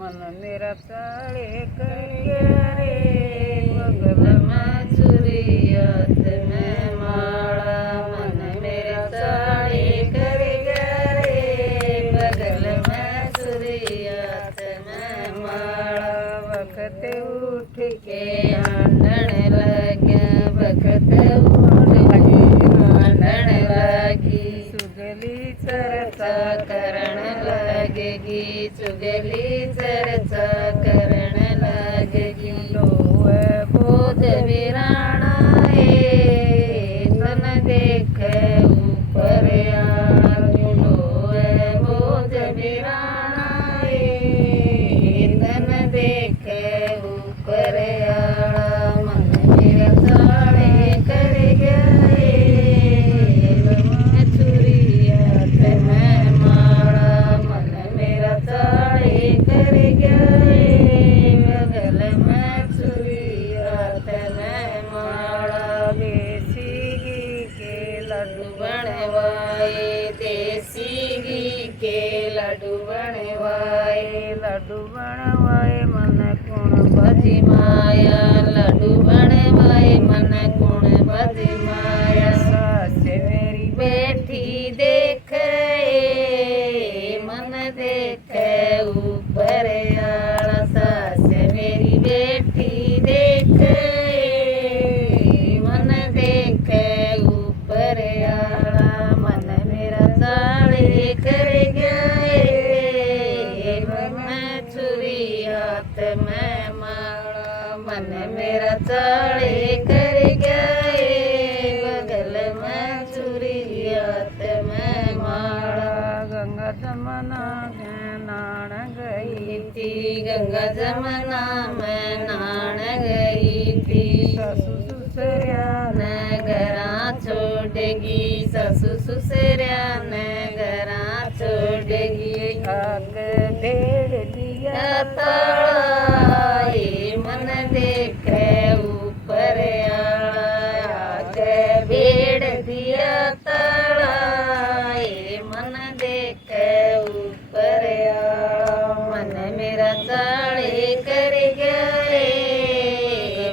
मन मेरा चाले कर गया रे बगल में चुरियात में माला मन मेरा चाले कर गया रे बगल में चुरियात में माला वक्त उठ के आंधण लगे वक्त उठ के आंधण लगी चुगली चर्चा करण लगेगी चुगली चर्चा करण लगेगी लोए बोझ वीराना तन देख ऊपर लोए बोझ वीराना तन देख ऊपर मन मेरा साड़े कर गए चुरियात में माला मन मेरा साड़े कर गए बगल में चुरियात में माला देसी घी के लड्डू बनवाए देसी घी के लड्डू बनवाए मन कुण भजी माया लड्डू बनवाए मन कुण भजी माया सास मेरी बैठी देख मन देख ऊपर आला सास मेरी बैठी देख मन देख ऊपर आला मन मेरा साड़े कर गए मैं चुरियात में माला मन मेरा साड़े कर गए बगल में चुरियात में माला गंगा जमुना में नाण गई थी गंगा जमुना में नाण गई थी ससु ससुरिया ने घरा छोड़ेगी ससु ससुरिया ने घरा छोड़ेगी आग भेड़ दिया ताला मन देख ऊपर आला आग भेड़ दिया ताला मन देख ऊपर आला मन मेरा साड़े कर गए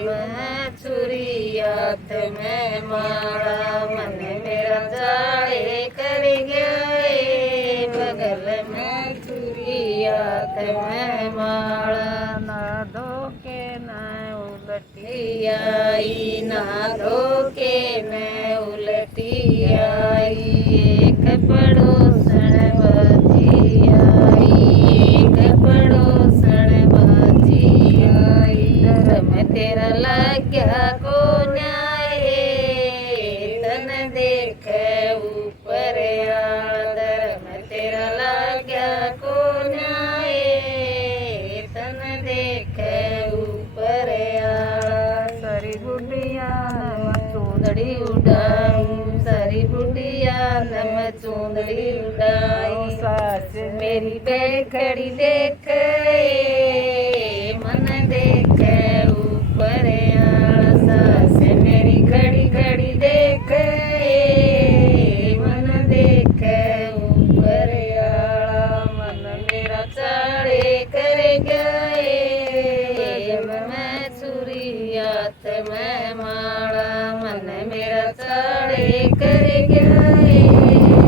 मैं चुरियात में माला मन मेरा साड़े कर गए बगल में चुरियात में माला ना धोके न उलटी आई ना धोके न उलटी आई एक पड़ोसन बाजी आई एक पड़ोसन बाजी आई धर्म तेरा लग्या को न्याय तन देख ऊपर धर्म तेरा लग्या को न्याय तन देख ऊपर सारी बुढ़िया चूंदड़ी उड़ाऊं सारी बुढ़िया नम चूंदड़ी उड़ाऊं सास मेरी बैखड़ी देख मन देख ऊपर सास मेरी खड़ी खड़ी देख मन देख ऊपर मन मेरा चाड़े कर गए मैं चुरियात में माला मन मेरा चाड़े कर गए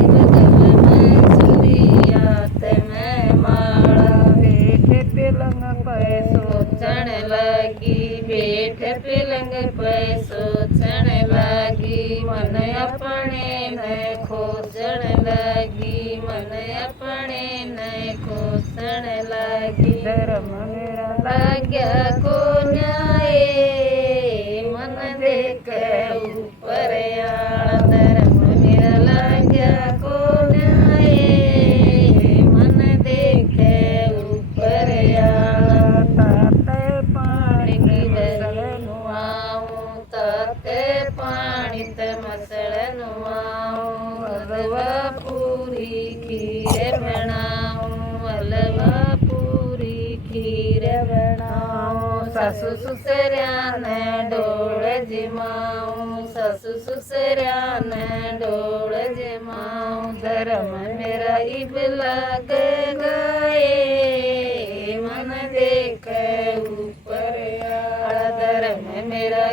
बगल में चुरियात में माला बैठ पलंग पे सोचण लगी बैठ पलंग पे सोचण लगी मन अपने न खोजण लगी मन अपने न खोजण लगी धर्म मेरा लाग्या को न्याय मन देख ऊपर आला धर्म मेरा लाग्या को न्याय मन देख ऊपर आला ताते पानी की मसल नुआऊं ताते पानी ते मसल नुआऊं हलवा पूरी खीर बनाऊं हलवा पूरी खीर बनाऊं सासू ससुरिया ने डोल जमाऊं सासू ससुरिया ने डोल जमाऊं धर्म मेरा इब लग गए मन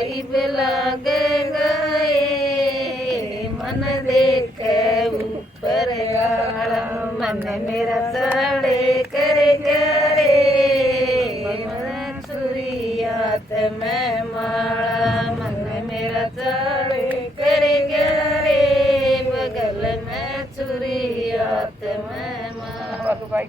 गरीब लाग गए मन देखे ऊपर वाला मन मेरा साड़े करे करे मन छुरियात मैं माला मन मेरा साड़े करे करे बगल में छुरियात मैं माला।